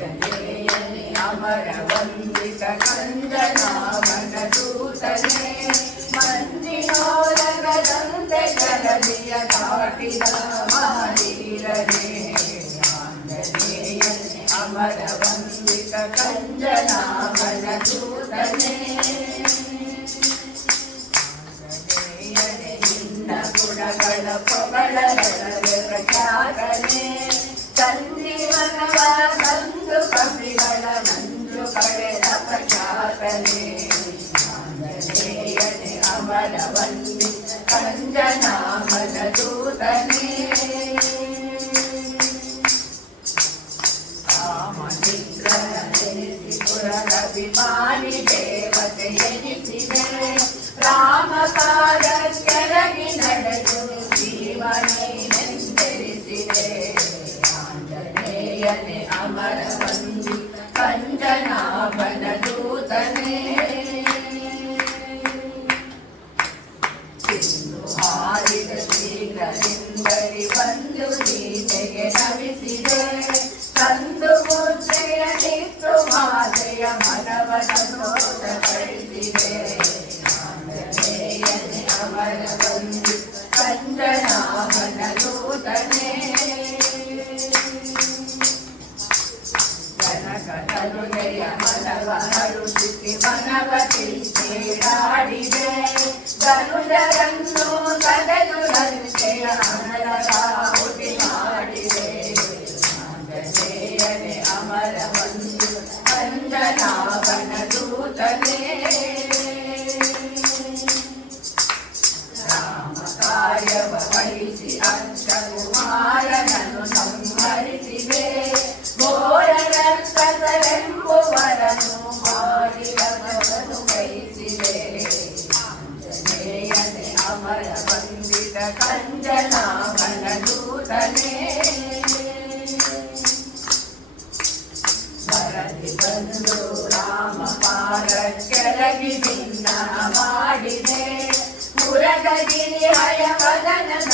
ಆಂಜನೇಯನೇ ಅಮರ ವಂದಿತ ಕಂದನಾಮನ ದೂತನೇ ಮಂದಿನೋರಗದಂತೆ ಜಲದಿಯ ದಾಟಿದ ಮಹಾವೀರನೇ ಆಂಜನೇಯನೇ ಅಮರ ವಂದಿತ ಕಂದನಾಮನ ದೂತನೇ ಆಂಜನೇಯನೇ ನಿನ್ನ ಗುಣಗಳ ಪೊಗಳಲೇ ಪ್ರಚಾರನೇ ಸಂಜೀವನವ ಬಂದು ಕವಿಗಳ ಮಂಜು ಕಳೆದ ಪ್ರಚಾರನೆ ಆಂಜನೇಯನೇ ಅಮರ ವಂದಿತ ಕಂಜನಾಮನ ದೂತನೇ ರಾಮಚಂದ್ರನ ನೆನೆಸಿ ಪುರಭಿಮಾನಿ ದೇವತೆ ಎನಿಸಿದೆ ರಾಮ ಪಾದಕ್ಕೆರಗಿ ನಡೆದು ಜೀವನೇನೆಂದೆನಿಸಿದೆ ಆಂಜನೇಯನೇ ಅಮರ ವಂದಿತ ಕಂಜನಾಭನ ದೂತನೇ ಇಂದು ಹಾರಿದ ಶೀಘ್ರದಿಂದರಿ ಬಂದು ಗೀತೆಗೆ ನಮಿಸಿದೆ ತಂದು ಮುದ್ರೆಯ ನಿತ್ತು ಮಾತೆಯ ಮನವನ್ನು ಪಡಿಸಿದೆ ಆಂಜನೇಯನೇ ಅಮರ ವಂದಿತ ಕಂಜನಾಭನ ದೂತನೇ ಜನಕತನುಜಯ ಮನವ ಹರುಷಿಸಿ ಮನವ ತಿರುಗಾಡಿದೆ ಧನುಜರನ್ನು ಕದಲು ಲಂಕೆಯ ಅಮರರಾಹುತಿ ಮಾಡಿದೆ ಆಂಜನೇಯನೇ ಅಮರ ವಂದಿತ ಕಂಜನಾಭನ ದೂತನೇ ರಾಮ ಕಾರ್ಯವ ವಹಿಸಿ ಅಕ್ಷಕುಮಾರನನ್ನು ಸಂಹರಿಸಿದೆ ಘೋರರಕ್ಕಸರೆಂಬುವರನು ಮಾಡಿದವನು ಬಯಸಿದೆ ಆಂಜನೇಯನೇ ಅಮರ ವಂದಿತ ಕಂಜನಾಭನ ದೂತನೇ ಬರದಿ ಬಂದು ರಾಮ ಪಾದಕ್ಕೆರಗಿ ಭಿನ್ನ ಮಾಡಿದೆ ಪುರಗಗಿರಿ ಹಯವದನನ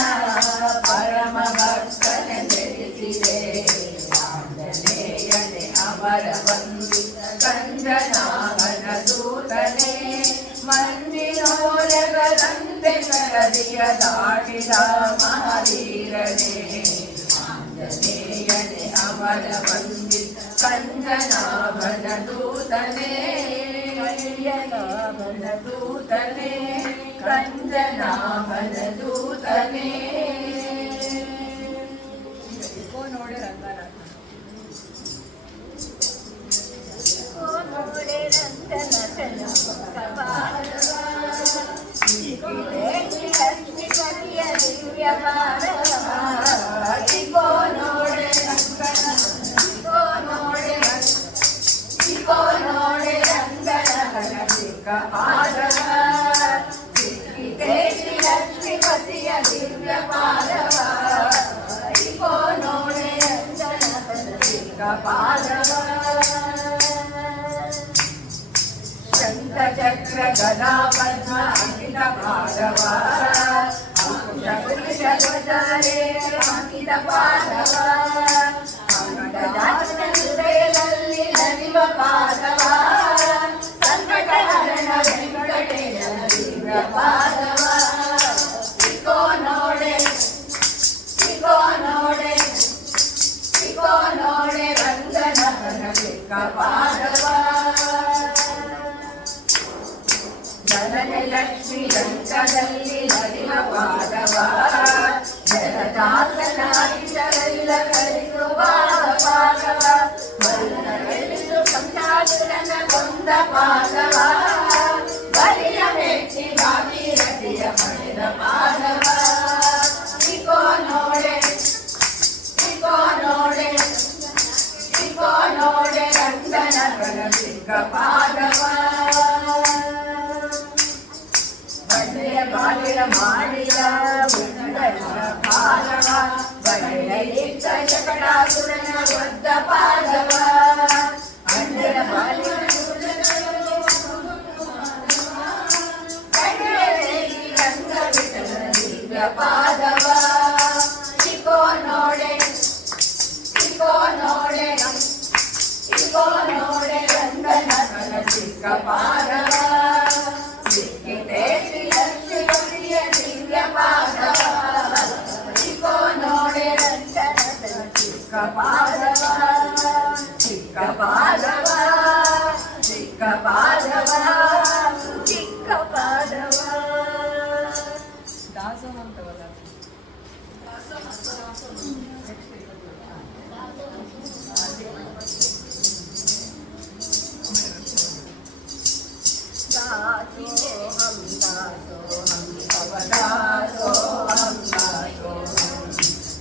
ಪರಮ ಭಕ್ತನೆಂದೆನಿಸಿದೆ ಆಂಜನೇಯನೇ ಅಮರ ವಂದಿತ ಕಂಜನಾಭನ ದೂತನೇ ಮಂದಿನೋರಗದಂತೆ ಕರದಿಯ ದಾಟಿದ ಮಹಾವೀರನೇ ಆಂಜನೇಯನೇ ಅಮರ ವಂದಿತ ಕಂಜನಾಭನ ದೂತನೇ ಕಂಜನಾಭನ ದೂತನೇ ಕಂಜನಾಭನ ದೂತನೇ ನೋಡಿ ರಂಗನಾಥ ಲಕ್ಷ್ಮೀಪತಿಯ ದಿವ್ಯ ಪಾದವ ನೋಡೆ ಪಾದವ ಶಂಖಚಕ್ರ ಗದಾ ಪದ್ಮ ಅಂಕಿತ ಪಾದವ ಅಂಕುಶ ಪುರುಷಧ್ವಜರೇ ಅಂಕಿತ ಪಾದವ ಹೃದಯದಲ್ಲಿ ನಲಿವ ಪಾದವ ಸಂಕಟಹರಣ ವೆಂಕಟೇಶನ ದಿವ್ಯ ಪಾದವ ಇಕೋ ನೋಡೆ ರಂಗನಹನ ಸಿಕ್ಕ ಪಾದವ ಧನಲಕ್ಷ್ಮಿ ಲಂಕದಲ್ಲಿ ನಲಿವ ಪಾದವ ಜಲದಾಸನಾಗಿಸರೆಲ್ಲ ಕಲಿಸುವ ಪಾದವ ಬಲ್ಲವೆಲ್ಲು ಸಂಸಾರನ ಕೊಂದ ಪಾದವ ಬಲಿಯ ಮೆಚ್ಚಿ ಭಾಗೀರಥಿಯ ಪಡೆದ ಪಾದವ ಇಕೋ ನೋಡೆ ರಂಗನಹನ ಸಿಕ್ಕ ಪಾದವ ಬಳ್ಳೆಯ ಬಾಗಿಲ ಮಾಡಿದ ಪಾದವ ಬಳ್ಳೆಯ ಇದ್ದ ಶಕಟಾಸುರನ ಒದ್ದ ಪಾದವ ಅಂಡರ ಬಾಲಿನ ರಂಗ ಪಾದವ ಇಕೋ ನೋಡೆ ಇಗೋ ನೋಡೆ ರಂಗನಗನ ಚಿಕ್ಕ ಪಾದವ ಸಿಕ್ಕಿದೆ ಶ್ರೀಲಕ್ಷ್ಮಿಯ ದಿವ್ಯ ಪಾದವ ಇಗೋ ನೋಡೆ ರಂಗನಗನ ಚಿಕ್ಕ ಪಾದವ ಚಿಕ್ಕ ಪಾದವ ಚಿಕ್ಕ ಪಾದವ ಚಿಕ್ಕ ಪಾದವ ದಾಸೋಹಂತವಲ್ಲ दासोऽहं दासोऽहं तव दासोऽहं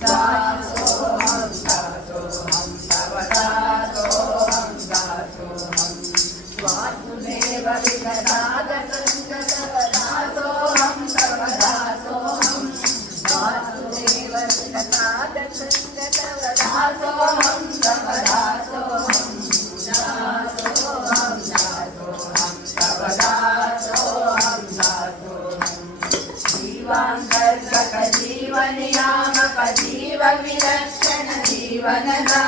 दासोऽहं दासोऽहं तव दासोऽहं दासोऽहं वासुदेव विगदाद संगतव दासोऽहं तव दासोऽहं वासुदेव विगदाद संगतव दासोऽहं तव दासोऽहं दासोऽहं दासोऽहं तव दासोऽहं दासोऽहं जीवान्तर्गत जीवनियामक जीवविलक्षण जीवनदा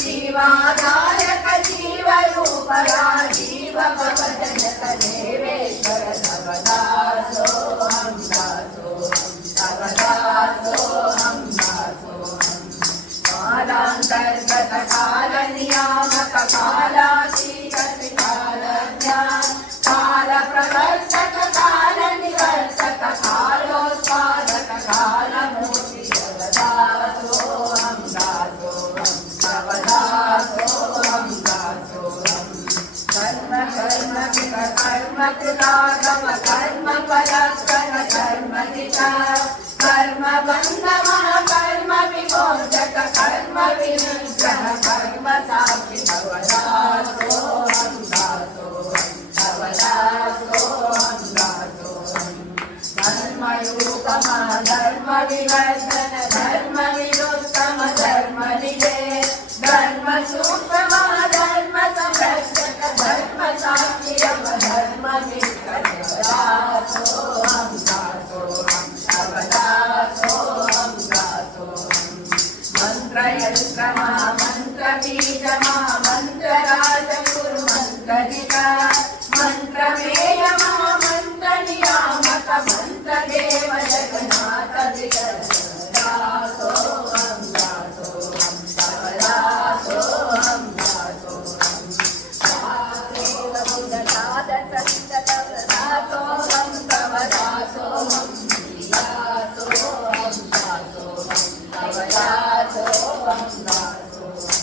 जीवादायक जीवरूपदा जीवभवजनक देवेश्वर तव दासोऽहं दासोऽहं तव दासोऽहं दासोऽहं कालान्तर्गत कालनियामक कालातीत कालज्ञा कालप्रवर्तक कालनिवर्तक कालोत्पादक कालमूर्ति तव दासोऽहं दासोऽहं तव दासोऽहं दासोऽहं कर्म कर्म कर्म कृतागम कर्म फलप्रद कर्म दिशा कर्म बन्धम कर्म विमोचक कर्म विनिग्रह कर्म साक्षि तव दासोऽहं दासोऽहं तव दासोऽहं दासोऽहं धर्मयूपम धर्म विवर्धन धर्म विरुत्तम धर्म निजय धर्म सूक्ष्म धर्म संरक्षक धर्म साक्षियम धर्म निष्कर्ष दासोऽहं दासोऽहं तव दासोऽहं दासोऽहं मंत्र यंत्र महामंत्र बीज महामंत्र राज गुरु मंत्र दिका मंत्र मेय महामंत्र नियामक मंत्र देव जगन्नाथ दासोऽहं दासोऽहं तव दासोऽहं दासोऽहं देव बुद्धदाद संततव दासोऽहं तव दासोऽहं दासोऽहं दासोऽहं तव दासोऽहं दासोऽहं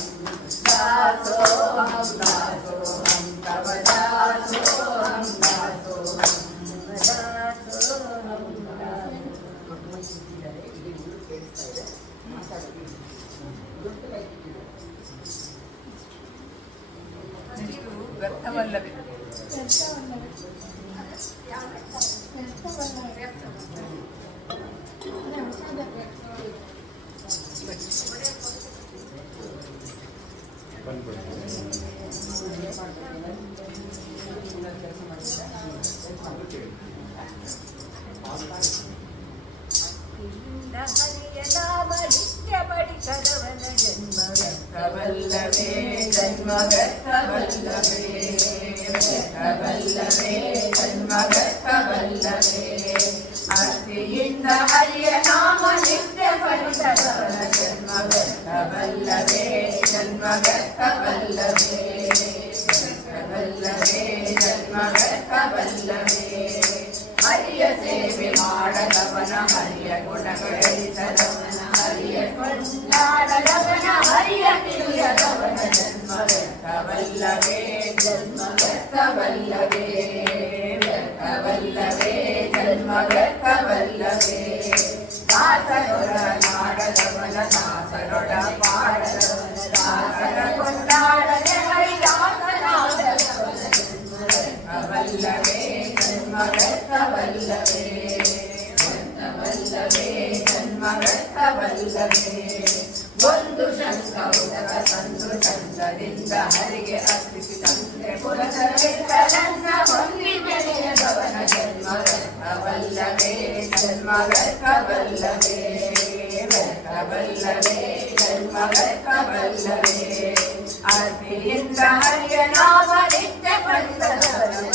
दासोऽहं तव दासोऽहं दासोऽहं ವ್ಯರ್ಥವಲ್ಲವೇ ವ್ಯರ್ಥವಲ್ಲವೇ ಜನ್ಮ ವ್ಯರ್ಥವಲ್ಲವೇ ವ್ಯರ್ಥವಲ್ಲವೇ ಜನ್ಮ ವ್ಯರ್ಥವಲ್ಲವೇ ಅರ್ತಿಯಿಂದ ಹರಿಯ ನಾಮ ನಿತ್ಯ ಫಲಿತವನ ಜನ್ಮ ವ್ಯರ್ಥವಲ್ಲವೇ ಜನ್ಮ ವ್ಯರ್ಥವಲ್ಲವೇ ವ್ಯರ್ಥವಲ್ಲವೇ ಜನ್ಮ ವ್ಯರ್ಥವಲ್ಲವೇ ಹರಿಯ ಸೇವೆ ಮಾಡದವನ ಹರಿಯ ಗುಣಗಳಿಸದವನ ಹರಿಯ ಕೊಂಡಾಡದವನ ಹರಿಯ ತಿಳಿಯದವನ ಜನ್ಮ ವ್ಯರ್ಥವಲ್ಲವೇ ಜನ್ಮ ವ್ಯರ್ಥವಲ್ಲವೇ ವ್ಯರ್ಥವಲ್ಲವೇ ಜನ್ಮ ವ್ಯರ್ಥವಲ್ಲವೇ ದಾಸರೊಡ ನಾಡದವನ ದಾಸರೊಡ ಪಾಡದವನ ದಾಸರ ಕೊಂಡಾಡದೆ ಹರಿದಾಸನಾದವನ ಜನ್ಮ ವ್ಯರ್ಥವಲ್ಲವೇ ಜನ್ಮ ವ್ಯರ್ಥವಲ್ಲವೇ ವ್ಯರ್ಥವಲ್ಲವೇ ಜನ್ಮ ವ್ಯರ್ಥವಲ್ಲವೇ ಒಂದು ಶಂಕರುಡಕ ತಂದು ಚಂದ್ರದಿಂದ ಹರಿಗೆ ಅರ್ಪಿಸಿದಂತೆ ಪುರಸವಿತ್ತಲನ್ನ ಹೊಂದಿ ಬೆಳೆಯದವನ ಜನ್ಮ ವ್ಯರ್ಥವಲ್ಲವೇ ಜನ್ಮ ವ್ಯರ್ಥವಲ್ಲವೇ ವ್ಯರ್ಥವಲ್ಲವೇ ಜನ್ಮ ವ್ಯರ್ಥವಲ್ಲವೇ ಅರ್ಪಿಯಿಂದ ಹರಿಯ ನಾಮ ನಿತ್ಯ ಪಂಚವಲ್ಲವೇ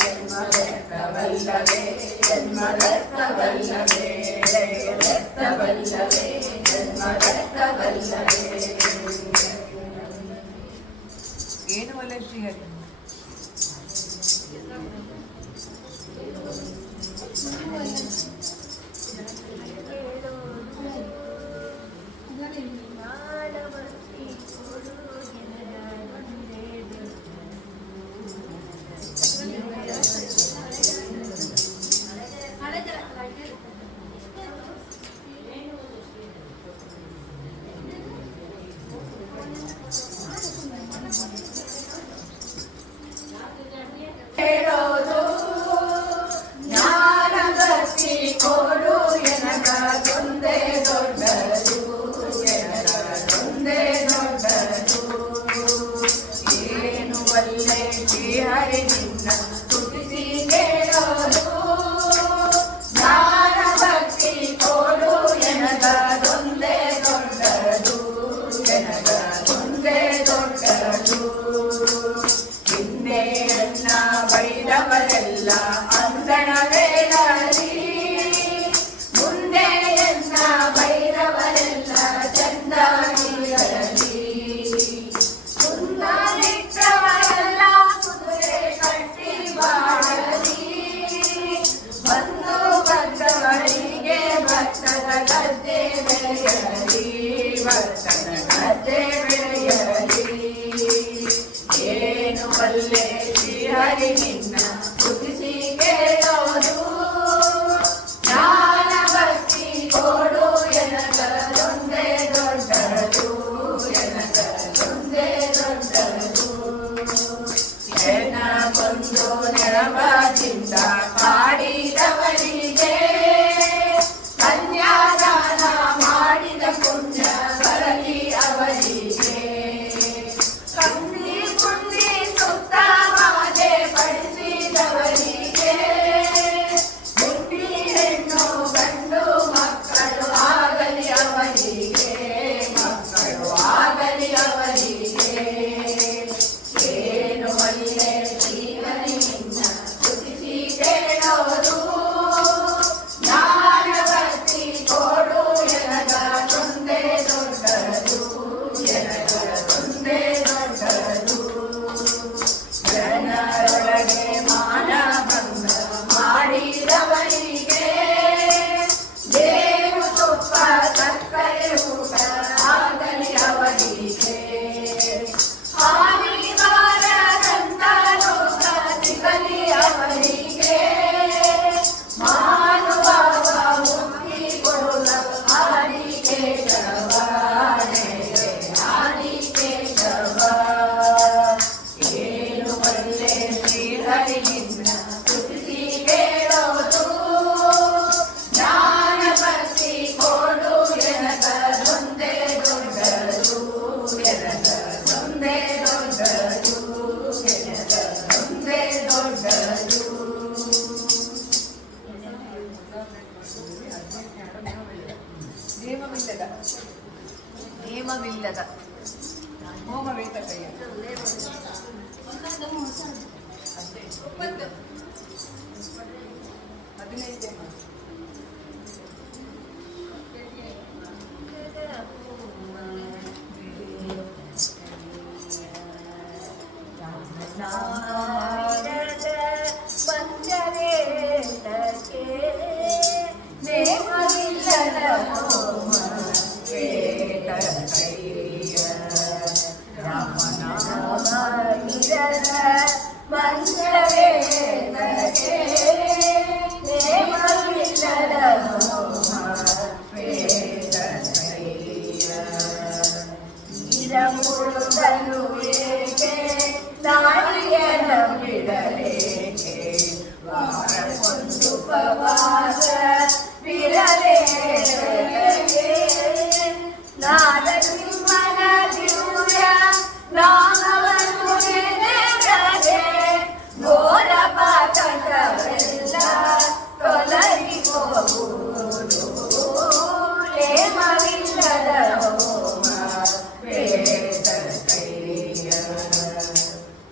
ಜನ್ಮದರ್ಥವಲ್ಲವೇ ವ್ಯರ್ಥವಲ್ಲವೇ ಜನ್ಮದರ್ಥವಲ್ಲವೇ. ಏನು ಅಲ್ಲ ಶ್ರೀಹರಿ ಏನು ಬಲ್ಲೆ ಶ್ರೀಹರಿ ನಿನ್ನ ಸ್ತುತಿಸಿ ಕೇಳೋದು ಜ್ಞಾನ ಭಕ್ತಿ ಕೊಡು ಎನಗದೊಂದೇ ದೊಡ್ಡದು ಎನಗದೊಂದೇ ದೊಡ್ಡದು. ಎನ ಕೊಂದು ನೆರವದಿಂದ ಕಾಡಿದವರಿಗೆ ಕನ್ಯಾದಾನ ಮಾಡಿದ ಪುಣ್ಯ ಬರಲಿ ಅವರಿಗೆ. ನಿಯಮವಿಲ್ಲದ ಹೋಮವೇತ ಕೈಯ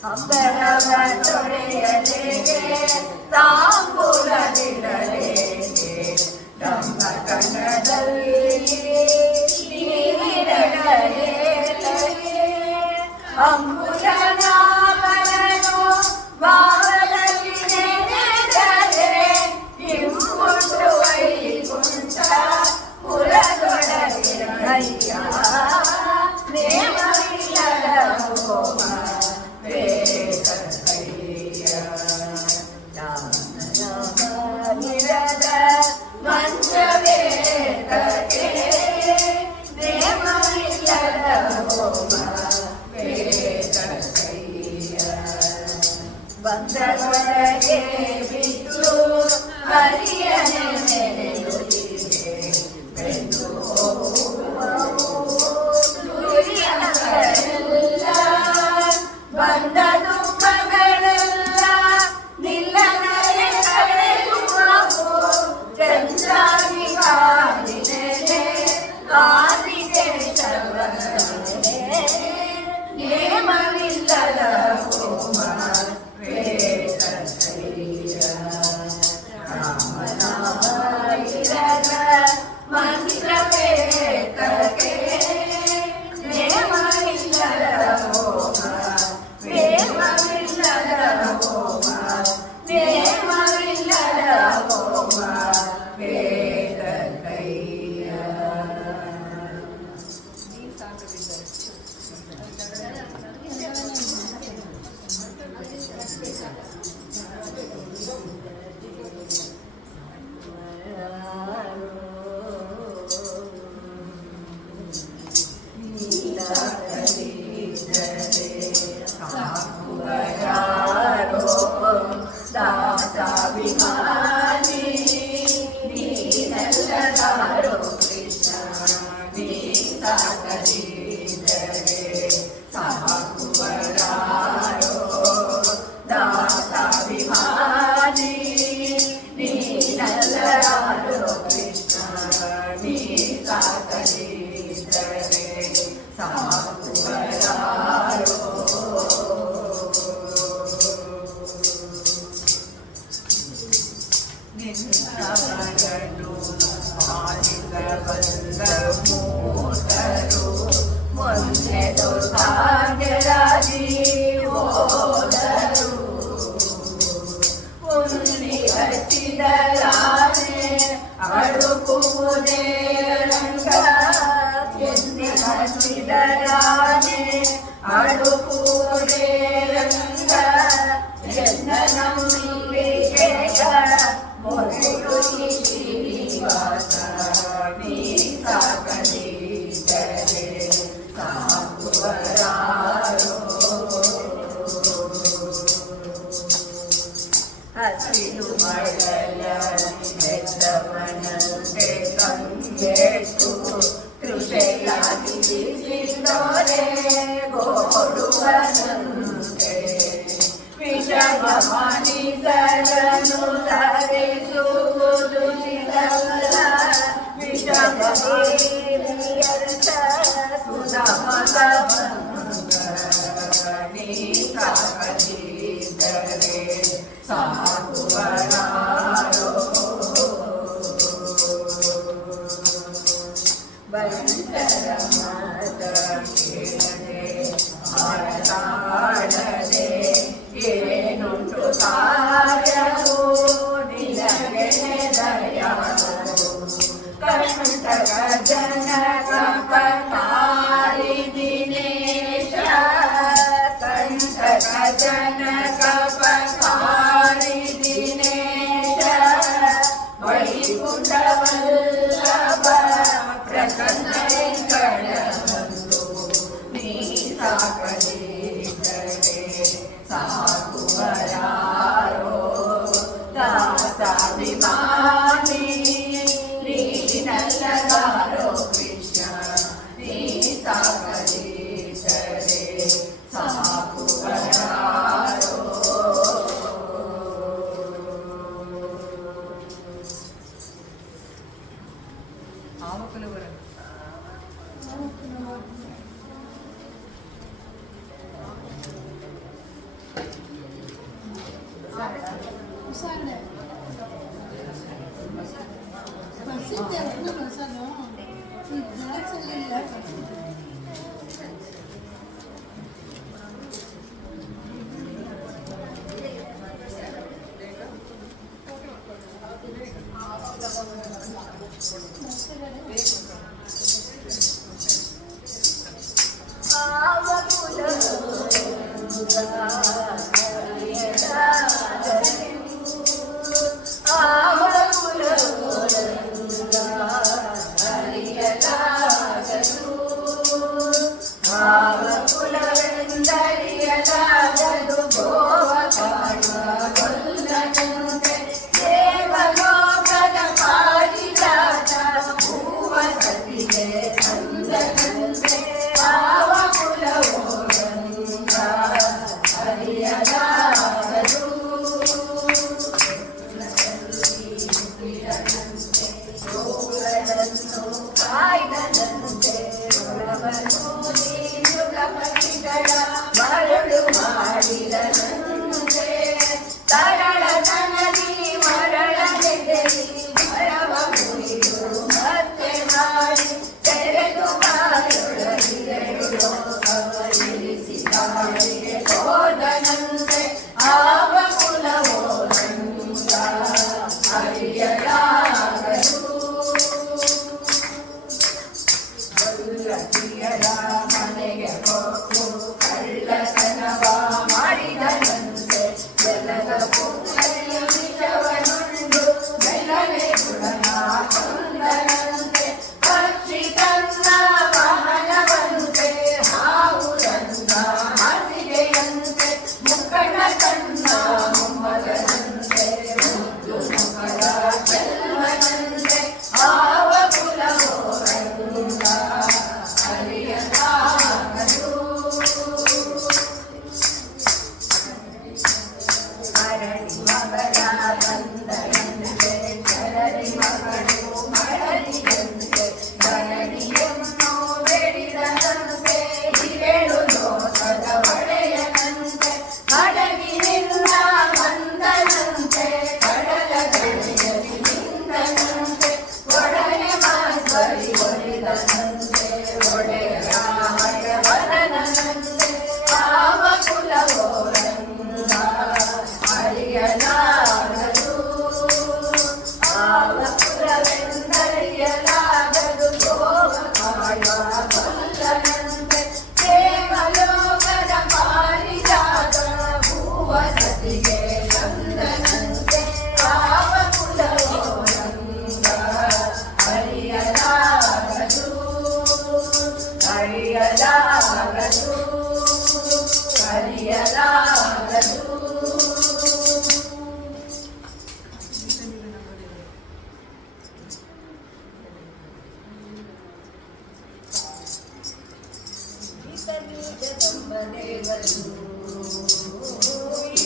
ಅಂಬರವ ತೊರೆಯಲೇಗೆ ತಾಂಬೂಲವಿರಲೇಗೆ ನಮ್ಮ ಕನ್ನಡದಲ್ಲಿ ನೀರಿರಲೇಗೆ ಅಂಬುಜನಾಭನನು ಭಾವದಲ್ಲಿ ನೆನೆದರೆ ಇಂಬುಂಡು ವೈಕುಂಠ ಪುರದೊಡಗಿರಯ್ಯ ನೇಮವಿಲ್ಲದ ಹೋಮ ವೇದಕೈಯ ಜ್ಞಾನವಿರದ ಮಂತ್ರವೇದಕ್ಕೆ ನೇಮವಿಲ್ಲದ ಹೋಮ ವೇದಕೈಯ ಬಂದರೊಳಗೆ ಬಿದ್ದು ಹರಿಯನೆ ನೆನೆಯುತ್ತಿದೆ ಬೆಂದು ಬಂದ ದುಃಖಗಳೆಲ್ಲ ನಿಲ್ಲನರೆ ಕಳೆಯುವವು ಚಂದ್ರಾಗಿ ಕಾದಿದೆ ಆದಿದೇಶವನೇ ನೇಮವಿಲ್ಲದ ಹೋಮ ವೇದಕೈಯ ರಾಮನಾಮವಿರದ ಮಂತ್ರವೇದಕ್ಕೆ ನೇಮವಿಲ್ಲದ ಹೋಮ ನೇಮವಿಲ್ಲದ ಹೋಮ ನೇಮವಿಲ್ಲದ ಹೋಮ ವೇದಕೈಯ. ದಾಸಾಭಿಮಾನಿ ನೀನೆಲ್ಲದಾರೋ ಕೃಷ್ಣ ನೀ ಸಾಕದಿದ್ದರೆ ಸಾಕುವರಾರೋ ದಾಸಾಭಿಮಾನಿ ನೀನೆಲ್ಲದಾರೋ ಕೃಷ್ಣ ನೀ ಸಾಕದಿದ್ದರೆ ಸಾಕುವರಾರೋ ನಿನ್ನವರನ್ನು ಆಲಿದ ಬಂದ ಮೂರ್ತರು ಮೊನ್ನೆ ದುರ್ಭಾಗ್ಯರಾಗಿ ಹೋದರು ಉನ್ನಿ ಹಚ್ಚಿದಲಾನೆ ಅಡುಕುವುದೇ ರಂಗ ಎನ್ನಿ ಹಚ್ಚಿದಲಾನೆ ಅಡುಕುವುದೇ ರಂಗ ಎನ್ನ ನಂಬಿಕೆಯ ಮೊರೆಯು ಶ್ರೀನಿವಾಸ ನೀ ಸಾಕದಿದ್ದರೆ ಸಾಕುವರಾರೋ ಹಸಿರು ಮಳೆಯ ಬೆತ್ತವನಂತೆ ಕಂಗೆಟ್ಟು ಕೃಷೆಯಾಗಿ ಬಿಸಿದೋರೆ ಗೋಡುವನಂತೆ ವಿಷಮನಿಸರನು ಧರಿಸುವುದು ಚಿರವಲ್ಲ ವಿಷಮೀರಿಯರ್ಥ ಸುಧಮದ ನೀ ಸಾಕದಿದ್ದರೆ ಸಾಕುವರಾರೋ ಬಂದರ ಮಾತ ಕೇಳದೆ ಆಡದೆ ಏನುಂಟು ಕಾರ್ಯವು ನಿನಗೆ ದಯಾಳು ಕಂಠಕ ಜನಕ ತಾರಿದಿನೇ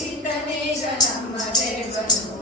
ಈತನೇ ನಮ್ಮ ದೇವರು